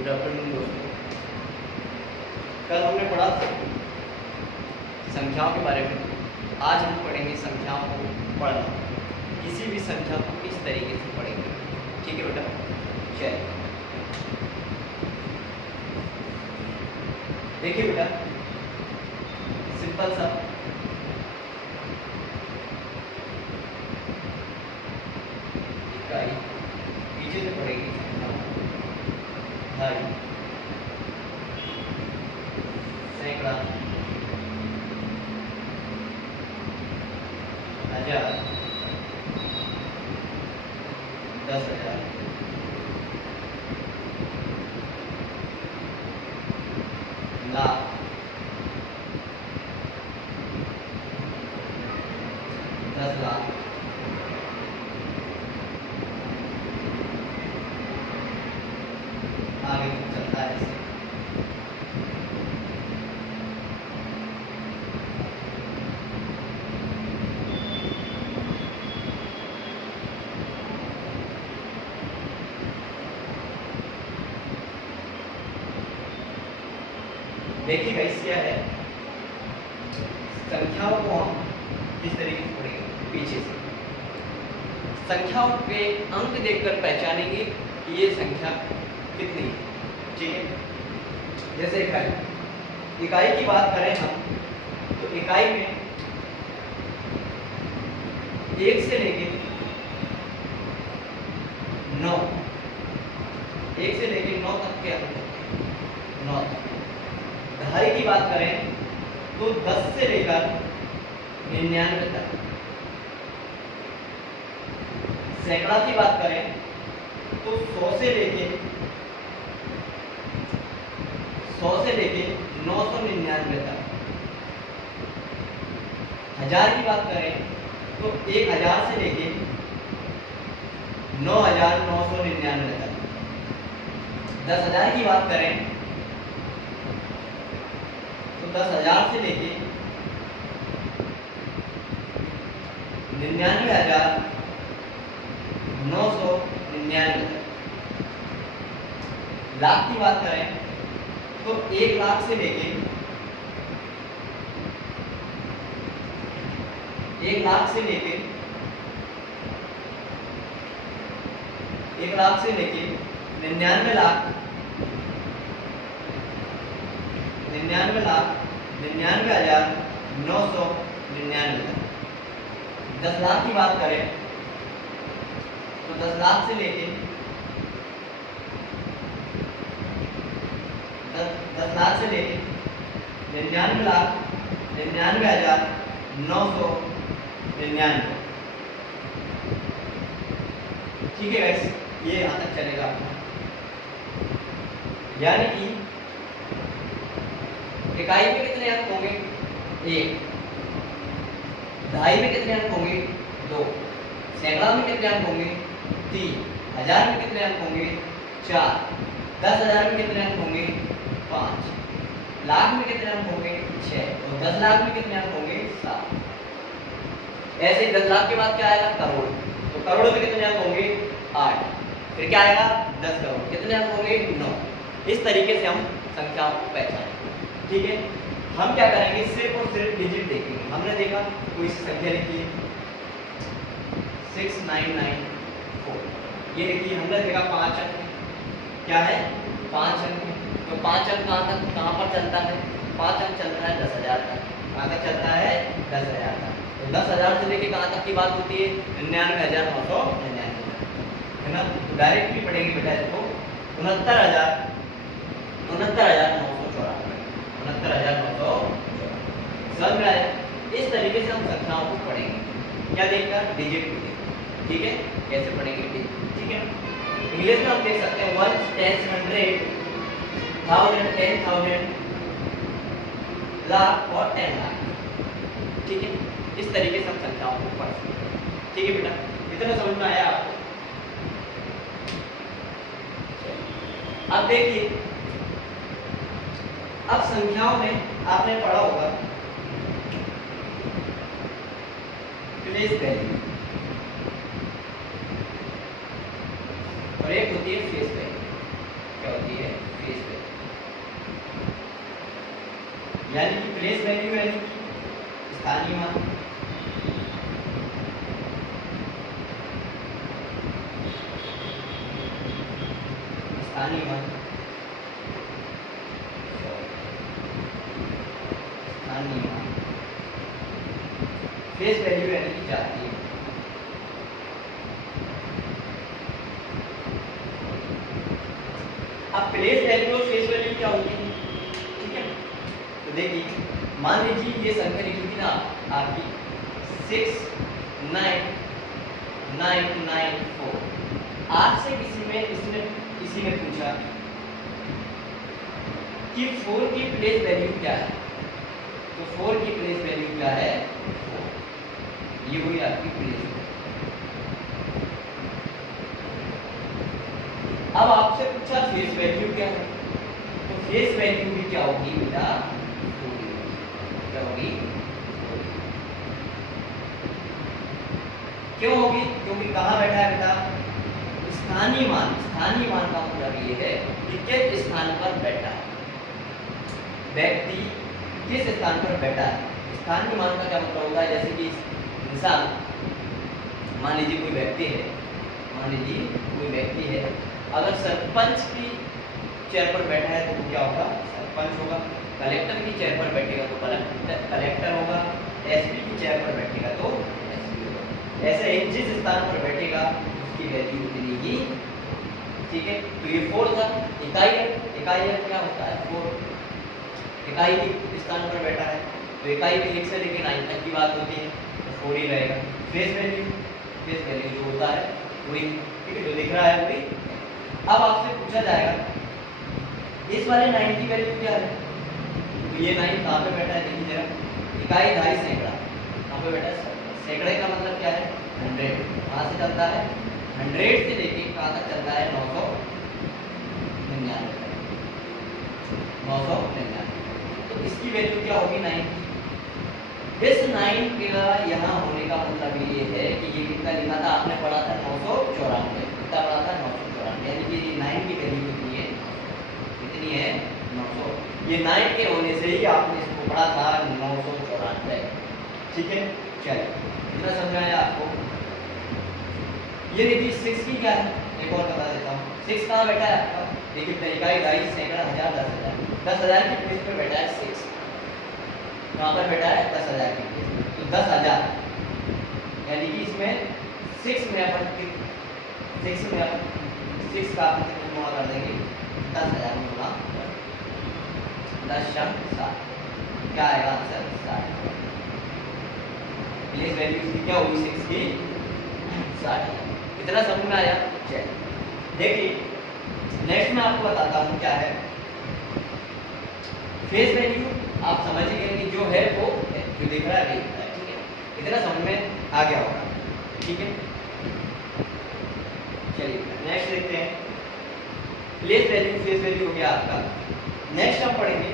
Good afternoon दोस्तों। कल हमने पढ़ा संख्याओं के बारे में। आज हम पढ़ेंगे संख्याओं को पढ़ना, किसी भी संख्या को किस तरीके से पढ़ेंगे। ठीक है बेटा, चलिए देखिए बेटा, सिंपल सा इकाई पीछे से पढ़ेंगे। दहाई, सैकड़ा, हजार, 10,000, लाख, 10 लाख, आगे तक चलता है ऐसे। देखिए गाइस, क्या है, संख्याओं को हम किस तरीके से पढ़ेंगे। पीछे से संख्याओं के अंक देखकर पहचानेंगे कि ये संख्या कितनी है। ठीक है, जैसे इकाई की बात करें हम, तो इकाई में 1 से लेके 9, 1 से लेके 9 तक के अंक, 9 तक। दहाई की बात करें तो 10 से लेकर 99 तक। सैकड़ा की बात करें तो 100 से लेके 999 तक। हजार की बात करें तो 1000 से लेके 9999 तक। 10,000 की बात करें तो 10,000 से लेके 99,999 तक। लाख की बात करें तो 1 लाख से लेके 1 लाख से लेके 1 लाख से लेके 99 लाख 99,99,999 तक। 10 लाख की बात करें तो 10 लाख से लेके 10 लाख से लेके 99,99,999। ठीक है गाइस, ये यहाँ तक चलेगा आपका। यानी कि इकाई में कितने अंक होंगे? 1। दहाई में कितने अंक होंगे? 2। सैकड़ा में कितने अंक होंगे? 3। हजार में कितने अंक होंगे? 4। 10,000 में कितने अंक होंगे? 5। लाख में कितने अंक होंगे? 6। और 10 लाख में कितने अंक होंगे? 7। ऐसे 10 लाख के बाद क्या आएगा? करोड़। तो करोड़ में कितने अंक होंगे? 8। फिर क्या आएगा? 10 करोड़। कितने अंक होंगे? 9। इस तरीके से हम संख्याओं को पहचानेंगे। ठीक है, हम क्या करेंगे, सिर्फ और सिर्फ डिजिट देखेंगे। हमने देखा कोई संख्या लिखी है 6994, ये देखिए हमने देखा 5 अंक क्या है, 5 अंक। तो 5 अंक कहाँ पर चलता है? 5 अंक चलता है 10,000 तक। कहाँ तक चलता है? 10,000 तक। तो 10,000 से लेके कहाँ तक की बात होती है? 99,999 है ना। तो डायरेक्टली पढ़ेंगे बेटा इसको 69,994। 69,994 समझ में आया। इस तरीके से हम संख्याओं को पढ़ेंगे। क्या देखकर? डिजिट को देखकर। ठीक है, कैसे पढ़ेंगे डिजिट। ठीक है, इंग्लिश में हम देख सकते हैं 1, 10, 100, 1000, 10,000, लाख और 10 लाख। ठीक है, इस तरीके से हम संख्याओं को पढ़ सकते हैं। ठीक है बेटा, इतना समझ में आया आपको? अब देखिए, अब संख्याओं में आपने पढ़ा होगा प्लेस वैल्यू और एक होती है फेस वैल्यू। क्या होती है? यानी कि प्लेस वैल्यू यानी स्थानीय मान, स्थानीय मान, स्थानीय मान, फेस वैल्यू यानी कि जाती है। अब प्लेस वैल्यू और फेस वैल्यू क्या होती है, ठीक है। तो देखिए मान लीजिए ये संख्या लिखी थी ना आपकी 69994, आपसे किसी ने पूछा कि 4 की प्लेस वैल्यू क्या है, तो 4 की प्लेस वैल्यू क्या है 4, ये हुई आपकी प्लेस। अब आपसे पूछा फेस वैल्यू क्या है, तो फेस वैल्यू भी क्या होगी बेटा, क्या होगी, क्यों होगी, क्योंकि कहाँ बैठा है बेटा, स्थानीय मान। स्थानीय मान का मतलब ये है कि किस स्थान पर बैठा है व्यक्ति, किस स्थान पर बैठा है। स्थानीय मान का क्या मतलब होता है, जैसे कि इंसान, मान लीजिए कोई व्यक्ति है, मान लीजिए कोई व्यक्ति है, अगर सरपंच की चेयर पर बैठा है तो वो क्या होगा, सरपंच होगा। कलेक्टर की चेयर पर बैठेगा तो कलेक्टर होगा। एसपी की चेयर पर बैठेगा तो एसपी होगा। ऐसे जिस स्थान पर बैठेगा उसकी वैल्यू उतनी ही, ठीक है। तो ये 4 था, इकाई है, इकाई है क्या होता है 4, इकाई स्थान पर बैठा है तो इकाई भी 1 से लेकर 9 तक की बात होती है, तो 4 ही रहेगा। फेस वैल्यू जो होता है वही, ठीक है, जो दिख रहा है वही। अब आपसे पूछा जाएगा इस वाले 9 की वैल्यू क्या है, तो ये 9 कहाँ पे बैठा है, देखिए जरा, इकाई धाई सैकड़ा, कहाँ पे बैठा है, सैकड़े का मतलब क्या है 100, कहाँ से चलता है 100 से लेके कहाँ तक चलता है 999, तो इसकी वैल्यू क्या होगी 9 की। इस 9 का यहाँ होने का मतलब ये है कि ये कितना लिखा था आपने, पढ़ा था 994, कितना पढ़ा था 994, यानी कि 9 की वैल्यू कितनी है, कितनी है 900। ये 9 के होने से ही आपने इसको पढ़ा था 994, ठीक है। चलिए इतना समझाया आपको। ये देखिए 6 की क्या है, एक और बता देता हूँ, 6 कहाँ बैठा है आपका, देखिए इकाई ढाई सैकड़ा हजार 10,000 की प्लेस पे बैठा है 6, कहाँ पर बैठा है 10,000 की प्लेस पे, तो 10,000 यानी कि इसमें 6 में अपन 6 का अपन कितने गुणा कर देंगे, 10,000 में गुणा 10 × 7, क्या आएगा आंसर 60। प्लेस वैल्यू इसकी क्या होगी 6 की 60। इतना समझ में आया। चलिए देखिए नेक्स्ट मैं आपको बताता हूँ क्या है फेस वैल्यू। आप समझ गए कि जो है वो जो दिख रहा है, ठीक है, इतना समझ में आ गया होगा, ठीक है। चलिए नेक्स्ट देखते हैं, प्लेस वैल्यू फेस वैल्यू हो गया आपका। नेक्स्ट हम पढ़ेंगे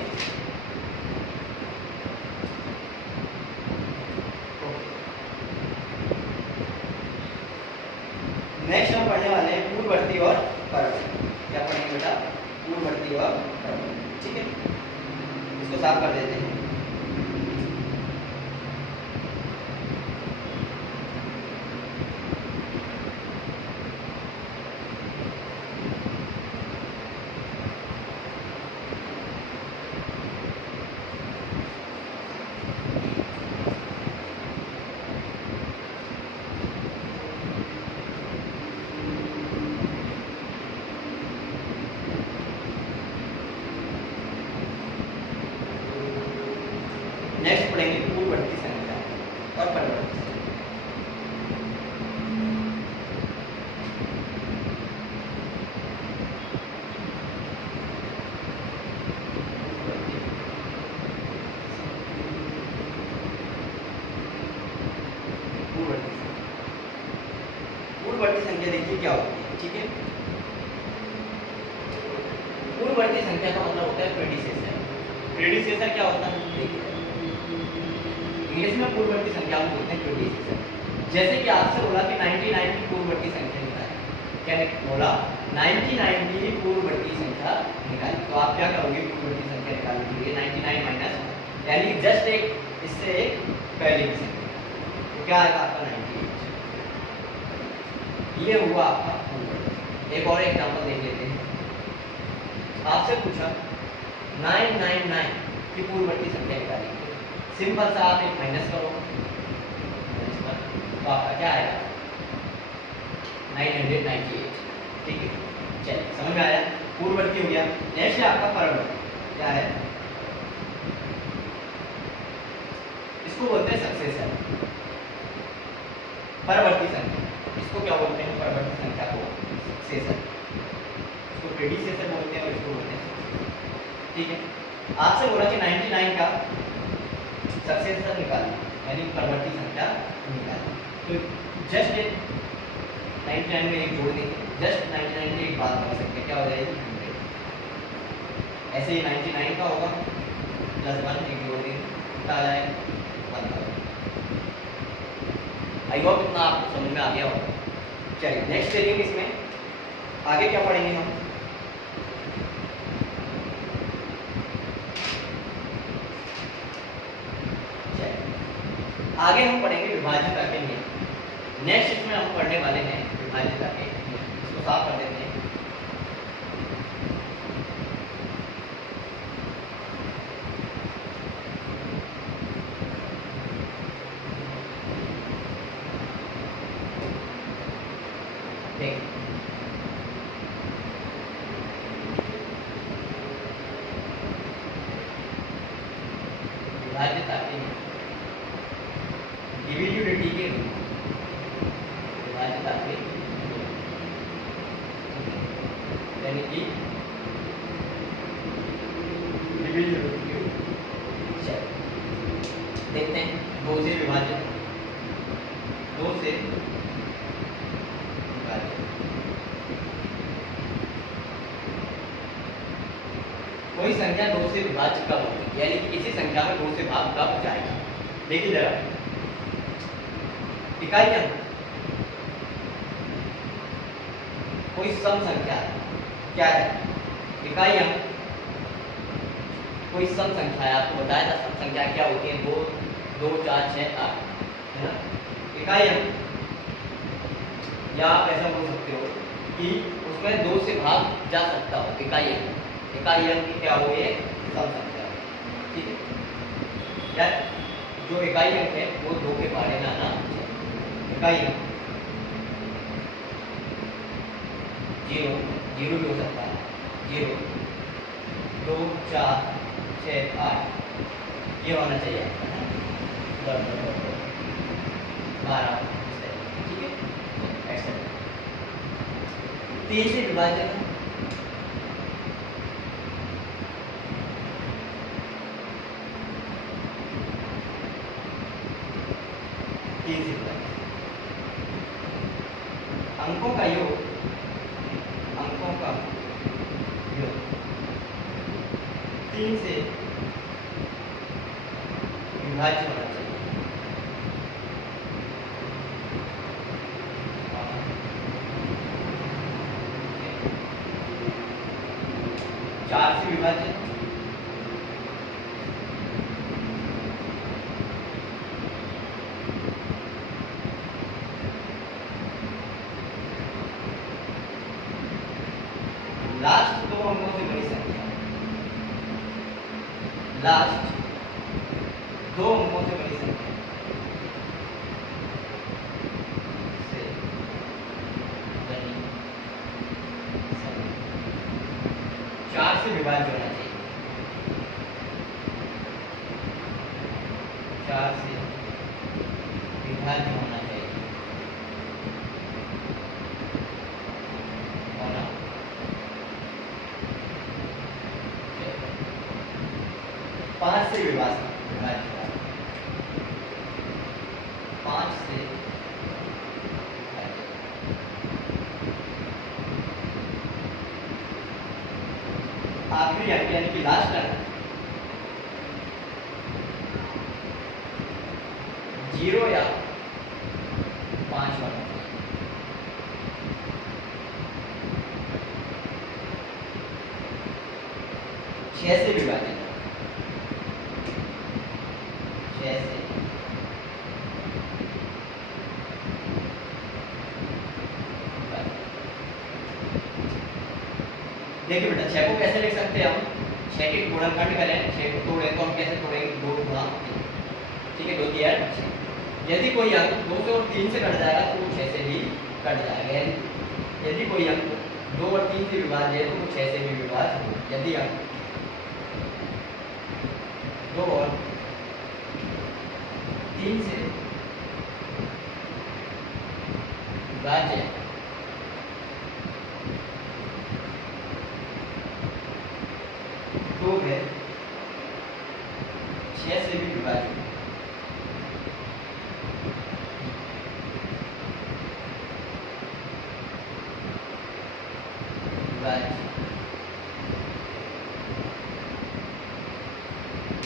हम पढ़ने वाले हैं पूर्ववर्ती और परवर्ती। क्या पढ़ेंगे बेटा, पूर्ववर्ती और परवर्ती, ठीक है। इसको साफ कर देते हैं। नेक्स्ट पढ़ेंगे पूर्ववर्ती संख्या और परवर्ती संख्या। पूर्ववर्ती संख्या देखिए क्या होती है, ठीक है। पूर्ववर्ती संख्या का मतलब होता है प्रेडिसेसर। प्रेडिसेसर क्या होता है देखिए, इंग्लिश में पूर्ववर्ती संख्या को बोलते हैं प्रेडिसेसर। जैसे कि आपसे बोला कि 99 की पूर्ववर्ती संख्या निकालें, क्या बोला 99 की पूर्ववर्ती संख्या निकालें, तो आप क्या करोगे पूर्ववर्ती संख्या निकालने के लिए 99 - यानी जस्ट एक इससे एक पहले की संख्या, तो क्या आएगा आपका 98। ये हुआ आपका पूर्ववर्ती। एक और एग्जांपल देख लेते हैं। आपसे पूछा 999 की पूर्ववर्ती संख्या निकालिए। सिंपल सा आप एक माइनस करो, तो आपका क्या आएगा 998। ठीक है, चलिए समझ में आया, पूर्ववर्ती हो गया। नेक्स्ट है आपका परवर्ती, क्या है, इसको बोलते हैं सक्सेसर, परवर्ती संख्या। इसको क्या बोलते हैं, परवर्ती संख्या को सक्सेसर, इसको प्रेडिसेसर बोलते हैं और इसको बोलते हैं सक्सेसर। ठीक है, आपसे बोला कि 99 का सक्सेसर निकालना, यानी परवर्ती संख्या निकालना। तो जस्ट 99 में एक जोड़ देंगे, जस्ट 99 में एक बात कर सकते हैं, क्या हो जाएगी 100। ऐसे ही 99 का होगा प्लस 1 एक जोड़ देंगे, कितना आ जाएगा 1000। आई होप इतना आपको समझ में आ गया होगा। चलिए नेक्स्ट चलिए, इसमें आगे क्या पढ़ेंगे हम। आगे हम पढ़ेंगे विभाजित करके नियम। नेक्स्ट इसमें हम पढ़ने वाले हैं विभाजित करके नियम। इसको साफ कर देते हैं। विभाजित करके नियम, डिविजिबिलिटी के रूप, विभाजित करके यानी कि डिविजिबिलिटी के रूप। चलिए देखते हैं, 2 से विभाजित, 2 से विभाजित। कोई संख्या 2 से विभाजित कब होगी, यानी कि किसी संख्या में 2 से भाग कब जाएगा। देखिए जरा, इकाई अंक कोई सम संख्या है, क्या है, इकाई अंक कोई सम संख्या है। आपको बताया था सम संख्या क्या होती है, 2 2 4 6 8, है ना। इकाई अंक, या आप ऐसा बोल सकते हो कि उसमें 2 से भाग जा सकता हो। इकाई अंक, इकाई अंक क्या हो, ये सम संख्या, ठीक है। या जो इकाई अंक है वो 2 के बारे में आना, इकाई अंक 0 0 भी हो सकता है, 0 2 4 6 8 ये होना चाहिए, 10 12, ठीक है। ऐसे 3 से विभाजन, 3 से विभाजन, अंकों का योग, अंकों का योग 3 से विभाज्य होना चाहिए। 4 से विभाजन, लास्ट 2 अंकों से बड़ी संख्या, लास्ट 2 अंकों से बड़ी संख्या से बड़ी संख्या 4 से विभाज्य होना चाहिए, 4 से विभाज्य होना चाहिए, होना 5 से विभाज्य, 5 से आखिरी अंक यानी कि लास्ट अंक 0 या 5 होना चाहिए। 6 से विभाजित, देखिए बेटा 6 को कैसे लिख सकते हैं हम, 6 के गुणनखंड करें, 6 को तोड़ें तो हम कैसे तोड़ेंगे, 2 गुणा 3, ठीक है, 2 3 8 6। यदि कोई अंक 2 से और 3 से कट जाएगा तो वो 6 से भी कट जाएगा। यदि कोई अंक 2 और 3 से विभाज्य है तो वो 6 से भी विभाज्य हो। यदि अंक 2 और 3 से विभाज्य है तो वह 6 से भी विभाज्य हो।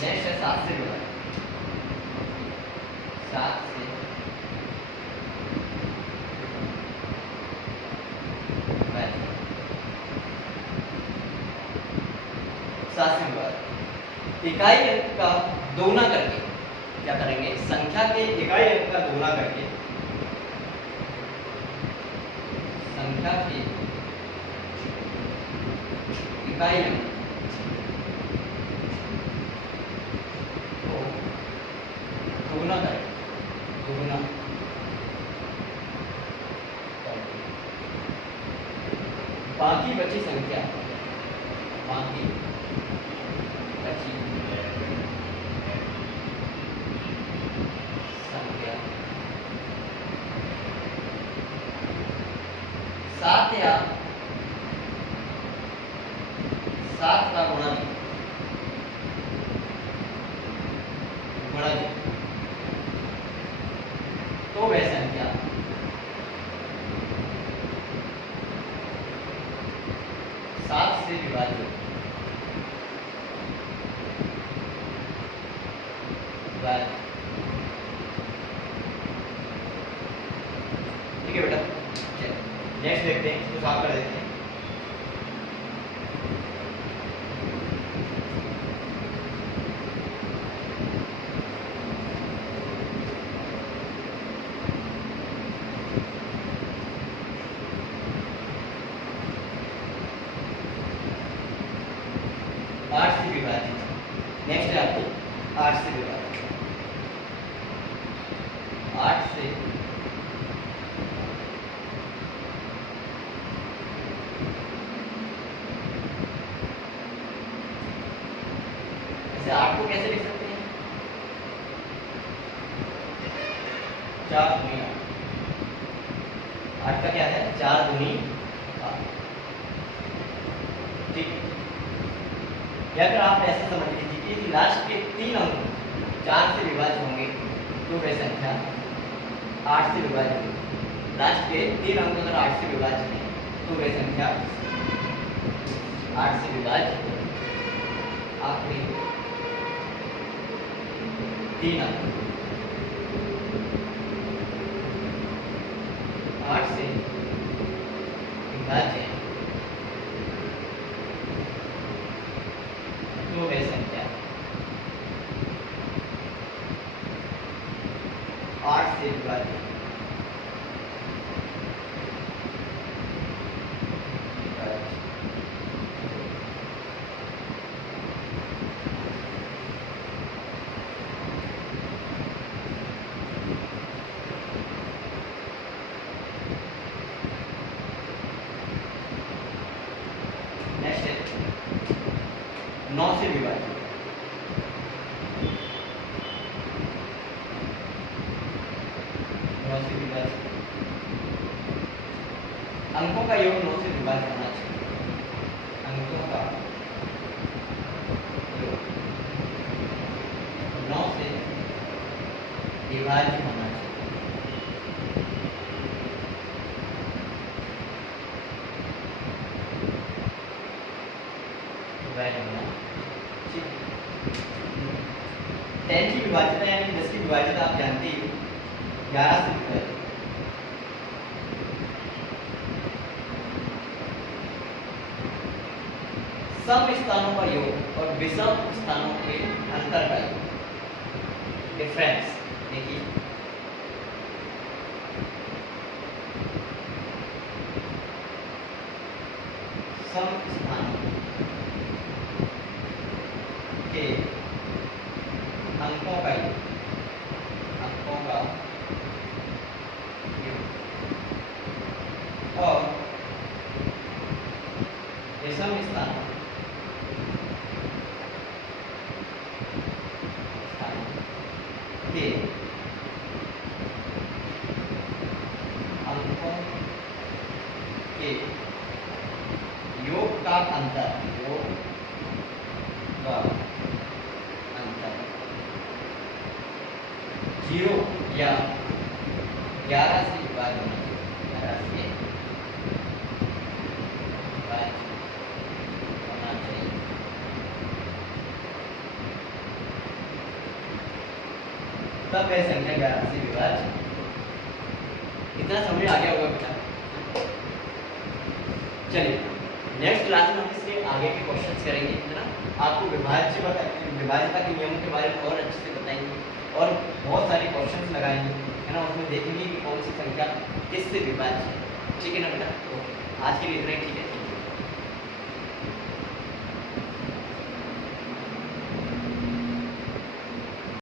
नेक्स्ट है 7 से विभाज्य, 7 से विभाज्य, 7 से विभाज्य। इकाई अंक का दोगुना करके क्या करेंगे, संख्या के इकाई अंक का दोगुना करके संख्या के इकाई अंक को दोगुना करें, दोगुना बाकी बची संख्या, बाकी बची संख्या 7 या 7 का गुणन तो वह संख्या 7 से विभाज्य, ठीक है बेटा। नेक्स्ट देखते हैं, इसको साफ कर देते हैं। नेक्स्ट है आपकी 8 से विभाजित, 8 से ऐसे 8 को कैसे लिख सकते हैं, 4 दूनी 8 का क्या है, 4 दूनी 8, ठीक। या अगर आप ऐसा समझ लीजिए कि लास्ट के 3 अंक 4 से विभाज्य होंगे तो वह संख्या 8 से विभाज्य होगी। लास्ट के 3 अंक अगर 8 से विभाज्य है तो वह संख्या 8 से विभाज्य होगी। आखिरी 3 अंक 8 से विभाज्य है तो वह संख्या 8 से विभाजित नेक्स्ट है 9 से विभाजित, 9 से विभाजित अंकों का योग 9 से विभाजित होना चाहिए। अंकों का योग 9 से विभाजित होना चाहिए। ठीक, 10 की विभाज्यता यानी 10 की विभाज्यता आप जानते ही 11 से विभाजित, सम स्थानों का योग और विषम स्थानों के अंतर का योग, डिफरेंस देखिए, सम स्थानों विषम स्थान के अंकों के योग का अंतर 0 या 11 से विभाज्य होना चाहिए, 11 से विभाज्य होना चाहिए। तब वह संख्या 11 से विभाज्य। इतना समझ आ गया होगा बेटा। चलिए नेक्स्ट क्लास में हम इसके आगे के क्वेश्चंस करेंगे, है ना। आपको विभाज्यता के नियमों के बारे में और अच्छे से बताएंगे और बहुत सारे क्वेश्चंस लगाएंगे, है ना। उसमें देखेंगे कि कौन सी संख्या किससे विभाज्य है। ठीक है ना बेटा। ओके, आज के लिए इतना ही, ठीक है।